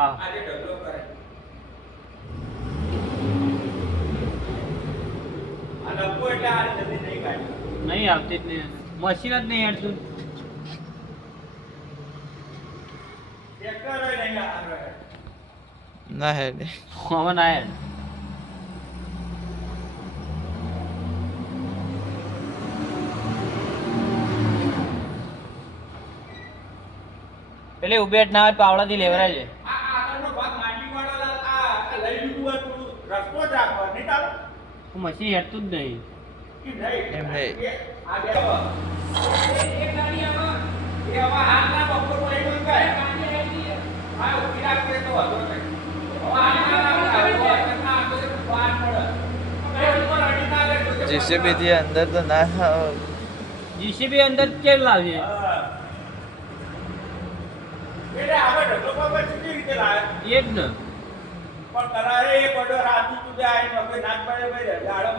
હા આજે ઢગલો કરે આ લપો એટલે આ જલ્દી નહીં કાઢી નહીં આવતી જ નહીં મશીન જ નહીં હેડતું ટ્રેક્ટર હોય નહીં આ રહે ના હેડ હવે ના હેડ પેલે ઉભેટ ના હોય પાવડાથી લેવરાય છે આ આગળનો ભાગ માટી વાળો આ લઈ લીધું હોય થોડું રસ્તો જ રાખવા નહીં તારો મશીન હેડતું જ નહીં કે નહીં એમ નહીં. આ બે એક ગાડી આમાં એ હવે હાલના બપોર લઈ ગયું કાય આ ઉભી રાખે તો વાંધો નહીં હવે હાલના વાત મળે બે ઉપર અડી ના લે જીસીબી થી અંદર તો ના જીસીબી અંદર કેમ લાવીએ હા એટલે આપણે ઢગલો બાબા કેવી રીતે લાવે એ જ ને પણ કરારે એક ઓર્ડર હાથી તું જાય નોકરી નાક પાડે ભાઈ આડમ